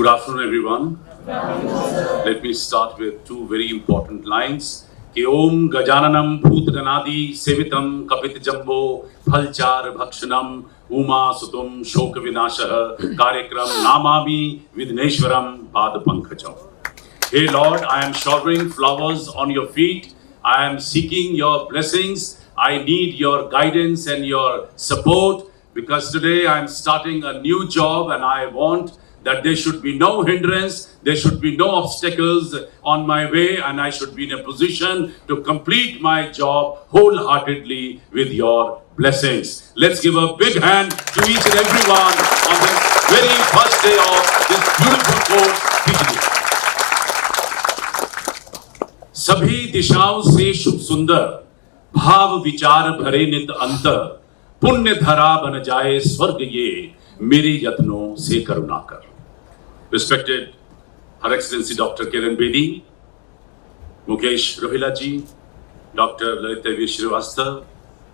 Good afternoon, everyone. Let me start with two very important lines. कि ओम गजाननम भूतगणादि सेवितम कपित जम्बो फलचार भक्षणम उमा सुतुम शोक विनाशः कार्यक्रम नामामि विघ्नेश्वरम पाद Pankajam. Hey Lord, I am showering flowers on your feet. I am seeking your blessings. I need your guidance and your support because today I am starting a new job and I want that there should be no hindrance, there should be no obstacles on my way, and I should be in a position to complete my job wholeheartedly with your blessings. Let's give a big hand to each and every one on this very first day of this beautiful course, PGDM. सभी दिशाओं से शुभ सुंदर भाव विचार भरे नित अंतर पुण्य धरा बन जाए स्वर्ग ये मेरे यत्नों से करुणा कर. Respected Her Excellency Dr. Kiran Bedi, Mukesh Rohila ji, Dr. Lalitavir Shrivastava,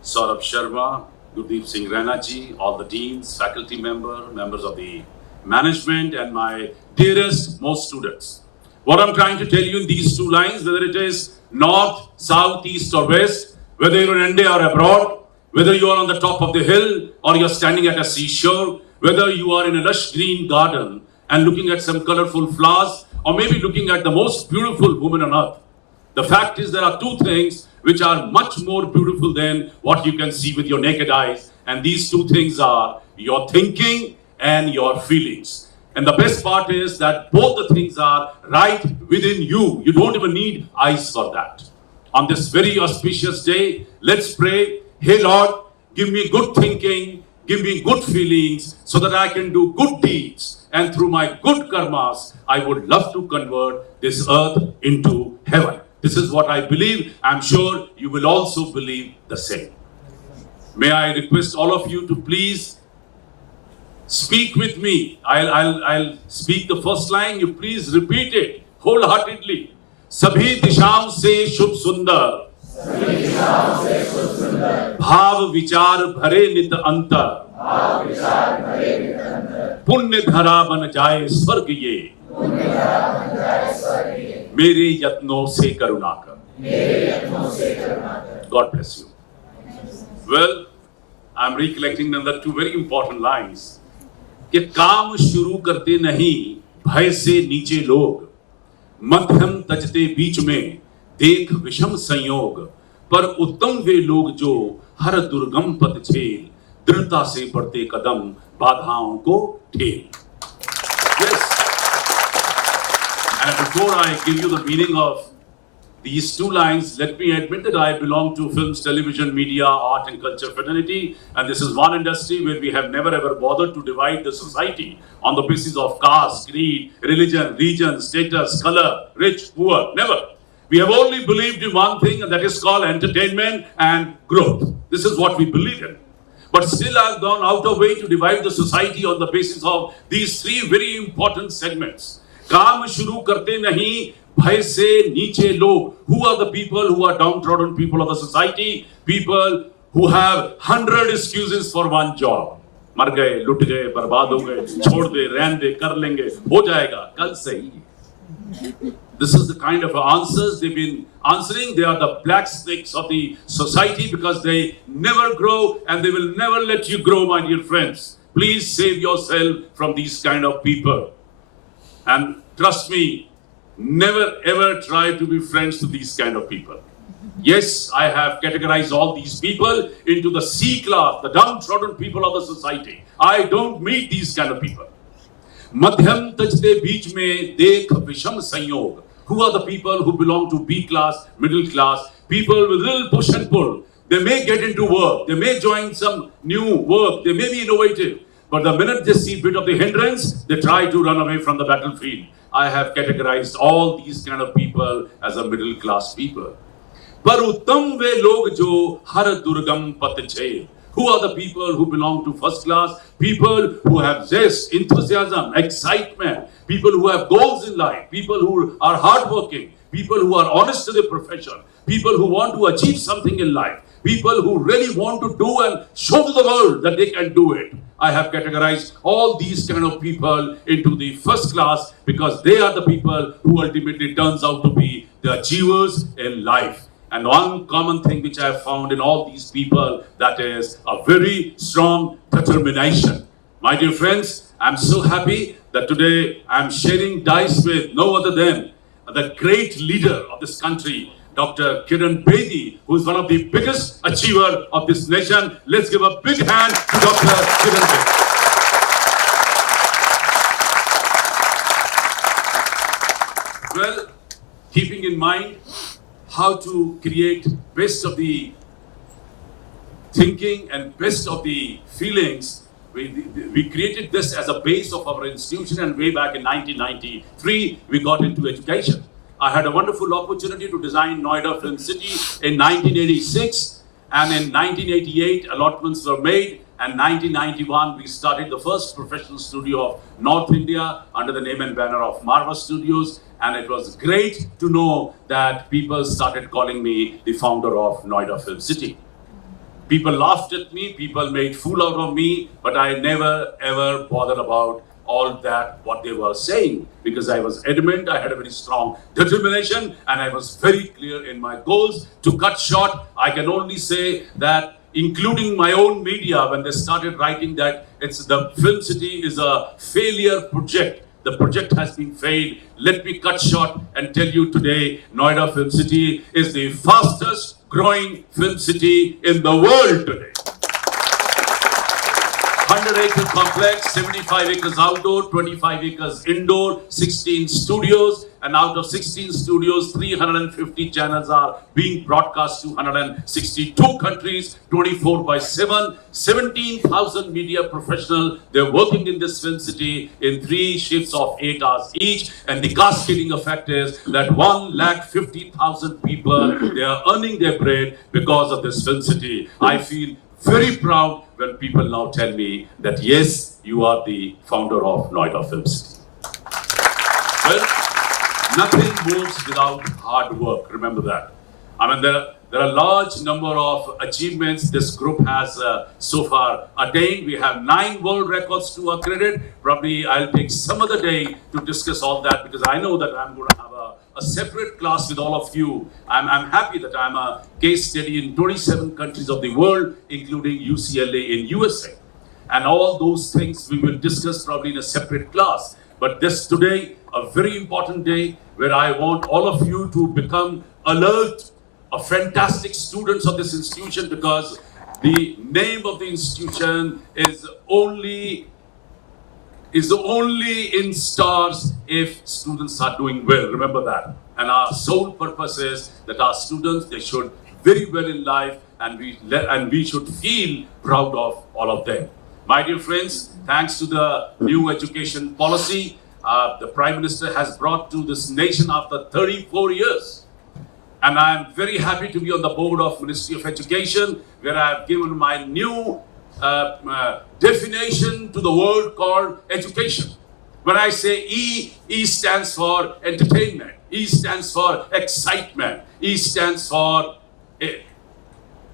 Saurabh Sharma, Gurdeep Singh Raina ji, all the deans, faculty members of the management, and my dearest, most students. What I'm trying to tell you in these two lines, whether it is north, south, east or west, whether you're in India or abroad, whether you are on the top of the hill or you're standing at a seashore, whether you are in a lush green garden and looking at some colorful flowers, or maybe looking at the most beautiful woman on earth. The fact is there are two things which are much more beautiful than what you can see with your naked eyes, and these two things are your thinking and your feelings. And the best part is that both the things are right within you. You don't even need eyes for that. On this very auspicious day, let's pray, hey Lord, give me good thinking, give me good feelings so that I can do good deeds. And through my good karmas, I would love to convert this earth into heaven. This is what I believe. I'm sure you will also believe the same. May I request all of you to please speak with me. I'll speak the first line. You please repeat it wholeheartedly. सभी दिशाओं से शुभ सुंदर भाव विचार भरे नित अंतर पुण्य धरा बन जाए स्वर्ग ये मेरे यत्नों से करुणा कर. God bless you. Well, I'm recollecting another two very important lines. कि काम शुरू करते नहीं भय से नीचे लोग मध्यम तजते बीच में देख विषम संयोग पर उत्तम वे लोग जो हर दुर्गम पथ झेल दृढ़ता से बढ़ते कदम बाधाओं को ठेल. Yes. And before I give you the meaning of these two lines, let me admit that I belong to films, television, media, art and culture fraternity, and this is one industry where we have never ever bothered to divide the society on the basis of caste, creed, religion, region, status, color, rich, poor. Never. We have only believed in one thing, and that is called entertainment and growth. This is what we believe in. But still I've gone out of way to divide the society on the basis of these three very important segments. काम शुरू करते नहीं भय से नीचे लोग. Who are the people who are downtrodden people of the society? People who have 100 excuses for one job. मर गए, लुट गए, बर्बाद हो गए, छोड़ दे, रहने दे, कर लेंगे, हो जाएगा, कल से ही. This is the kind of answers they've been answering. They are the black snakes of the society because they never grow and they will never let you grow, my dear friends. Please save yourself from these kind of people. And trust me, never ever try to be friends to these kind of people. Yes, I have categorized all these people into the C class, the downtrodden people of the society. I don't meet these kind of people. मध्यम तजते बीच में देख विषम संयोग. Who are the people who belong to B class, middle class, people with little push and pull? They may get into work, they may join some new work, they may be innovative, but the minute they see a bit of the hindrance, they try to run away from the battlefield. I have categorized all these kind of people as a middle class people. पर उत्तम वे लोग जो हर दुर्गम पथ झेल. Who are the people who belong to first class? People who have zest, enthusiasm, excitement, people who have goals in life, people who are hardworking, people who are honest to their profession, people who want to achieve something in life, people who really want to do and show to the world that they can do it. I have categorized all these kind of people into the first class because they are the people who ultimately turns out to be the achievers in life. And one common thing which I have found in all these people, that is a very strong determination. My dear friends, I'm so happy that today I'm sharing dice with no other than the great leader of this country, Dr. Kiran Bedi, who is one of the biggest achiever of this nation. Let's give a big hand to Dr. Kiran Bedi. Well, keeping in mind how to create best of the thinking and best of the feelings, we created this as a base of our institution, and way back in 1993, we got into education. I had a wonderful opportunity to design Noida Film City in 1986, and in 1988, allotments were made, and 1991, we started the first professional studio of North India under the name and banner of Marwah Studios, and it was great to know that people started calling me the founder of Noida Film City. People laughed at me, people made fool out of me, but I never ever bothered about all that, what they were saying, because I was adamant, I had a very strong determination, and I was very clear in my goals. To cut short, I can only say that, including my own media, when they started writing that the Film City is a failure project, the project has been failed. Let me cut short and tell you today, Noida Film City is the fastest growing film city in the world today. 100-acre complex, 75 acres outdoor, 25 acres indoor, 16 studios, and out of 16 studios, 350 channels are being broadcast to 162 countries, 24/7, 17,000 media professionals. They're working in this film city in 3 shifts of 8 hours each, and the cascading effect is that 150,000 people, they are earning their bread because of this film city. I feel very proud when people now tell me that yes, you are the founder of Noida Film City. Well, nothing moves without hard work. Remember that. I mean, there are a large number of achievements this group has so far attained. We have 9 world records to our credit. Probably I'll take some other day to discuss all that, because I know that I'm going to have a separate class with all of you. I'm happy that I'm a case study in 27 countries of the world, including UCLA in USA. And all those things we will discuss probably in a separate class. But this today, a very important day where I want all of you to become alert, fantastic students of this institution, because the name of the institution is only in stars if students are doing well. Remember that. And our sole purpose is that our students, they should very well in life, and we should feel proud of all of them. My dear friends, thanks to the new education policy, the Prime Minister has brought to this nation after 34 years. And I'm very happy to be on the board of Ministry of Education, where I have given my new definition to the world called education. When I say E stands for entertainment, E stands for excitement, E stands for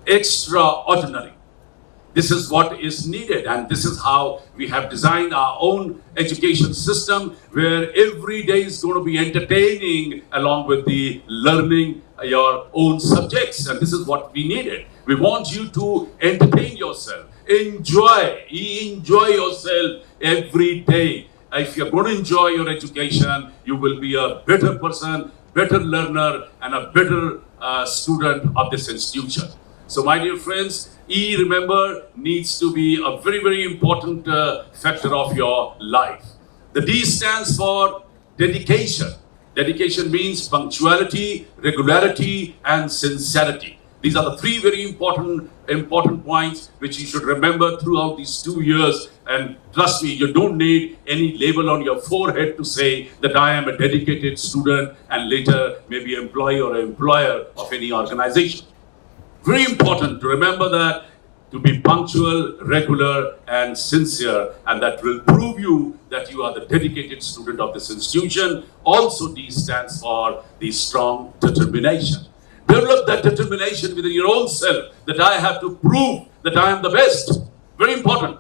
extraordinary. This is what is needed, and this is how we have designed our own education system, where every day is going to be entertaining along with the learning your own subjects, and this is what we needed. We want you to entertain yourself, enjoy yourself every day. If you're going to enjoy your education, you will be a better person, better learner, and a better student of this institution. So my dear friends, E, remember, needs to be a very, very important factor of your life. The D stands for dedication. Dedication means punctuality, regularity, and sincerity. These are the 3 very important points which you should remember throughout these 2 years. And trust me, you don't need any label on your forehead to say that I am a dedicated student and later maybe employee or employer of any organization. Very important to remember that, to be punctual, regular, and sincere, and that will prove you that you are the dedicated student of this institution. Also, D stands for the strong determination. Develop that determination within your own self that I have to prove that I am the best. Very important.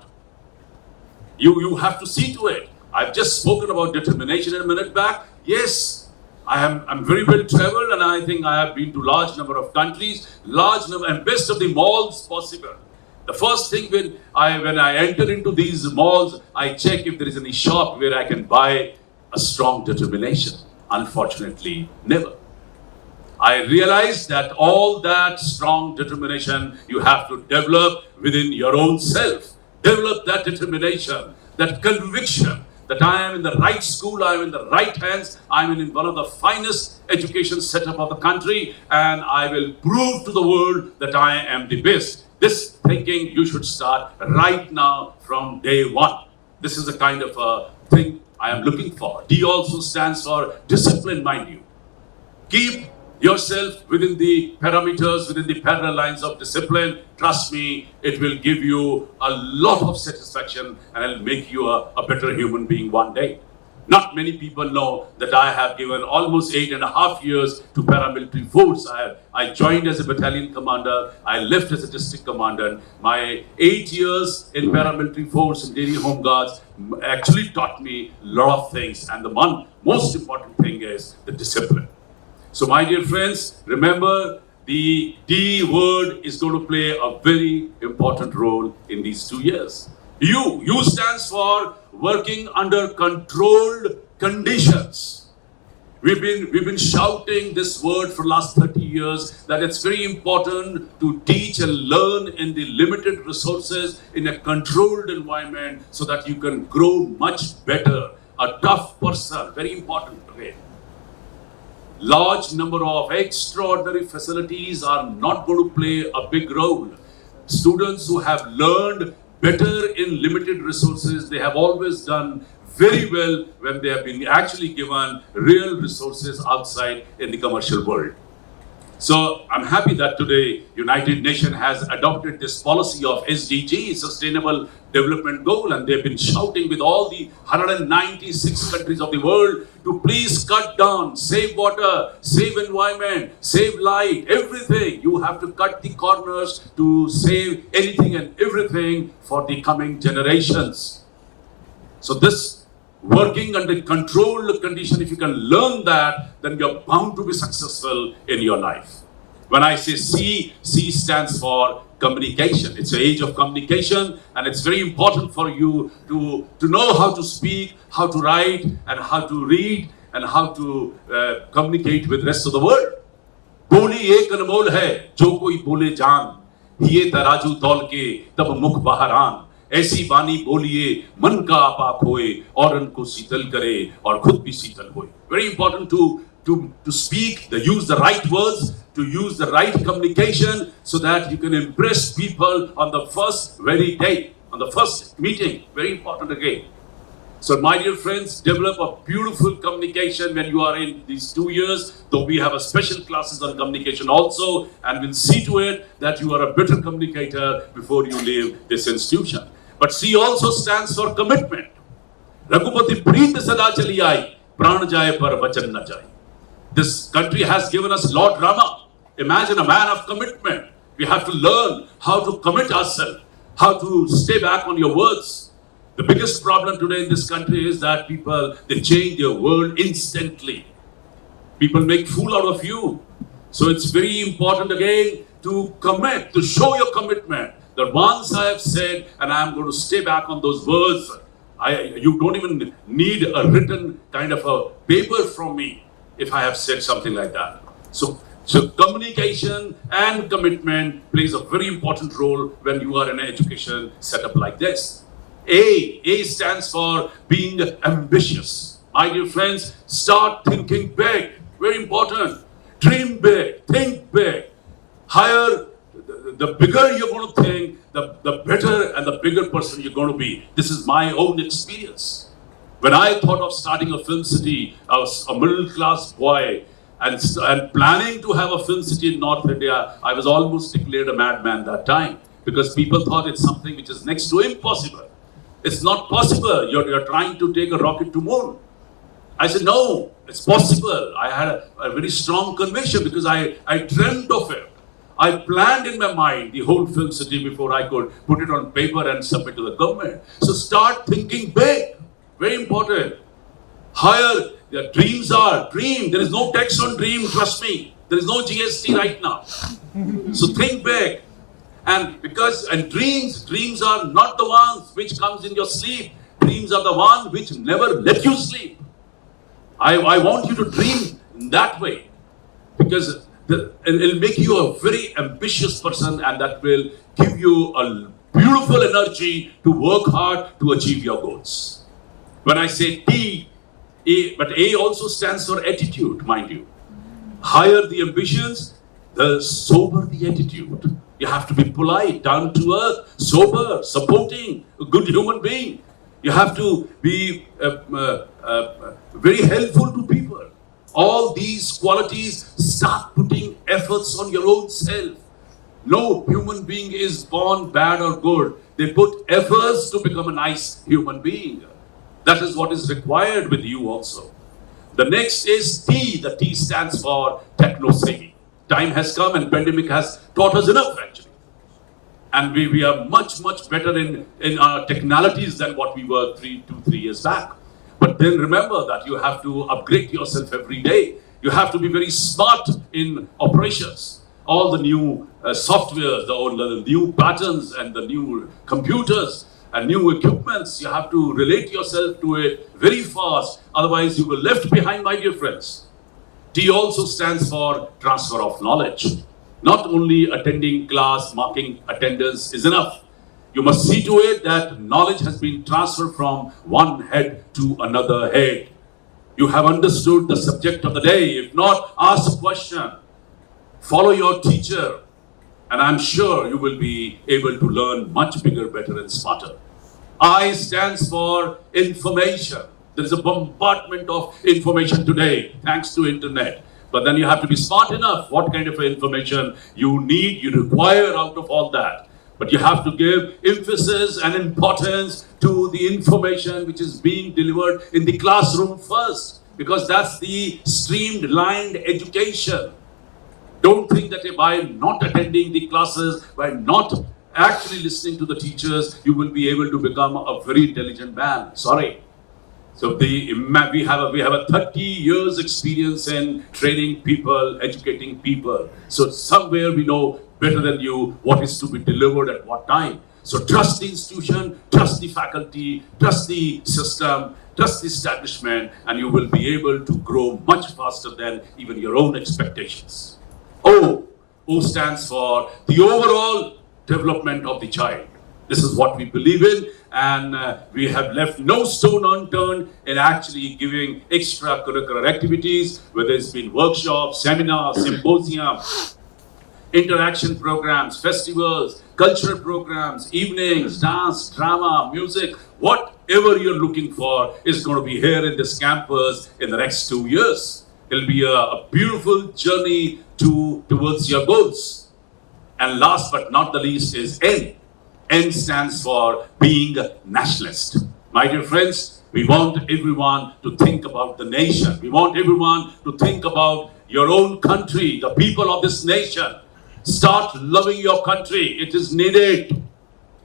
You have to see to it. I've just spoken about determination a minute back. Yes, I'm very well traveled, and I think I have been to large number of countries, large number and best of the malls possible. The first thing when I enter into these malls, I check if there is any shop where I can buy a strong determination. Unfortunately, never. I realize that all that strong determination you have to develop within your own self. Develop that determination, that conviction that I am in the right school, I am in the right hands, I am in one of the finest education setup of the country, and I will prove to the world that I am the best. This thinking you should start right now from day one. This is the kind of a thing I am looking for. D also stands for discipline, mind you. Keep yourself within the parameters, within the parallel lines of discipline. Trust me, it will give you a lot of satisfaction and it'll make you a better human being one day. Not many people know that I have given almost 8.5 years to paramilitary force. I joined as a battalion commander. I left as a district commandant. My 8 years in paramilitary force in Delhi Home Guards actually taught me a lot of things. And the one most important thing is the discipline. So my dear friends, remember the D word is going to play a very important role in these 2 years. U stands for working under controlled conditions. We've been shouting this word for the last 30 years that it's very important to teach and learn in the limited resources in a controlled environment so that you can grow much better. A tough person, very important today. Large number of extraordinary facilities are not going to play a big role. Students who have learned better in limited resources, they have always done very well when they have been actually given real resources outside in the commercial world. So I'm happy that today United Nations has adopted this policy of SDG, Sustainable Development Goal, and they've been shouting with all the 196 countries of the world to please cut down, save water, save environment, save light, everything. You have to cut the corners to save anything and everything for the coming generations. So this working under controlled condition, if you can learn that, then you're bound to be successful in your life. When I say C, C stands for communication. It's the age of communication, and it's very important for you to know how to speak, how to write, and how to read, and how to communicate with the rest of the world. बोली एक अनमोल है, जो कोई बोले जान, ये तराजू तौल के तब मुख बहरान. ऐसी बानी बोलिए मन का आपा खोए और उनको शीतल करे और खुद भी शीतल होए. Very important to speak, to use the right words, to use the right communication so that you can impress people on the first very day, on the first meeting. Very important again. So my dear friends, develop a beautiful communication when you are in these 2 years, though we have a special classes on communication also, and we'll see to it that you are a better communicator before you leave this institution. But C also stands for commitment. Raghupati Preet Sada Chali Aayi, Pran Jaye Par Vachan Na Jaye. This country has given us Lord Rama. Imagine a man of commitment. We have to learn how to commit ourselves, how to stay back on your words. The biggest problem today in this country is that people, they change their word instantly. People make fool out of you. So it's very important again to commit, to show your commitment. That once I have said, and I am going to stay back on those words, you don't even need a written kind of a paper from me if I have said something like that. So communication and commitment plays a very important role when you are in an education setup like this. A stands for being ambitious. My dear friends, start thinking big. Very important. Dream big, think big. Higher, the bigger you're going to think, the better and the bigger person you're going to be. This is my own experience. When I thought of starting a film city, I was a middle-class boy and planning to have a film city in North India. I was almost declared a madman that time because people thought it's something which is next to impossible. It's not possible. You're trying to take a rocket to moon. I said, no, it's possible. I had a very strong conviction because I dreamt of it. I planned in my mind the whole film city before I could put it on paper and submit to the government. So start thinking big. Very important. Higher, their dreams are dream. There is no tax on dream, trust me. There is no GST right now. So think big. And dreams are not the ones which comes in your sleep. Dreams are the ones which never let you sleep. I want you to dream in that way. Because it'll make you a very ambitious person, and that will give you a beautiful energy to work hard to achieve your goals. When I say T, A, but A also stands for attitude, mind you. Higher the ambitions, the sober the attitude. You have to be polite, down to earth, sober, supporting, a good human being. You have to be very helpful to people. All these qualities, start putting efforts on your own self. No human being is born bad or good. They put efforts to become a nice human being. That is what is required with you also. The next is T. The T stands for techno-savvy. Time has come and pandemic has taught us enough actually. And we are much better in our technicalities than what we were 2-3 years back. But then remember that you have to upgrade yourself every day. You have to be very smart in operations. All the new softwares, the new patterns and the new computers and new equipments, you have to relate yourself to it very fast. Otherwise, you will be left behind, my dear friends. T also stands for transfer of knowledge. Not only attending class, marking attendance is enough. You must see to it that knowledge has been transferred from one head to another head. You have understood the subject of the day. If not, ask a question. Follow your teacher. And I'm sure you will be able to learn much bigger, better, and smarter. I stands for information. There is a bombardment of information today, thanks to internet. But then you have to be smart enough. What kind of information you need, you require out of all that. But you have to give emphasis and importance to the information which is being delivered in the classroom first, because that's the streamlined education. Don't think that by not attending the classes, by not actually listening to the teachers, you will be able to become a very intelligent man. Sorry. So we have a 30 years experience in training people, educating people. So somewhere we know better than you what is to be delivered at what time. So trust the institution, trust the faculty, trust the system, trust the establishment, and you will be able to grow much faster than even your own expectations. O stands for the overall development of the child. This is what we believe in, and we have left no stone unturned in actually giving extracurricular activities, whether it's been workshops, seminars, symposium, interaction programs, festivals, cultural programs, evenings, dance, drama, music, whatever you're looking for is going to be here in this campus in the next 2 years. It'll be a beautiful journey towards your goals. And last but not the least is N. N stands for being a nationalist. My dear friends, we want everyone to think about the nation. We want everyone to think about your own country, the people of this nation. Start loving your country. It is needed.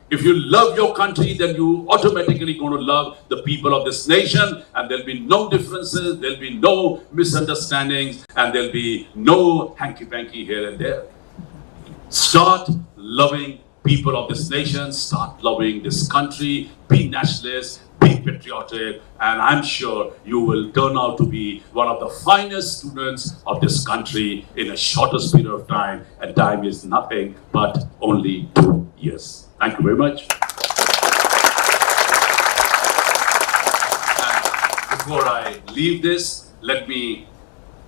If you love your country, then you automatically going to love the people of this nation, and there'll be no differences, there'll be no misunderstandings, and there'll be no hanky-panky here and there. Start loving people of this nation, start loving this country, be nationalist, be patriotic, and I'm sure you will turn out to be one of the finest students of this country in a shortest period of time, and time is nothing but only 2 years. Thank you very much. And before I leave this, let me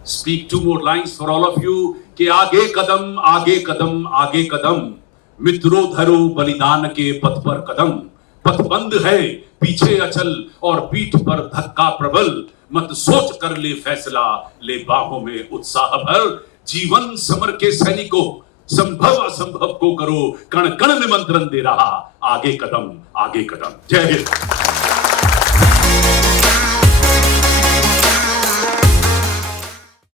speak 2 more lines for all of you. कि आगे कदम, आगे कदम, आगे कदम, मित्रों धरो बलिदान के पथ पर कदम, पथ बंद है, पीछे अचल और पीठ पर धक्का प्रबल, मत सोच कर ले फैसला, ले बाहों में उत्साह भर, जीवन समर के सैनिकों, संभव असंभव को करो, कण कण निमंत्रण दे रहा, आगे कदम, जय हिंद।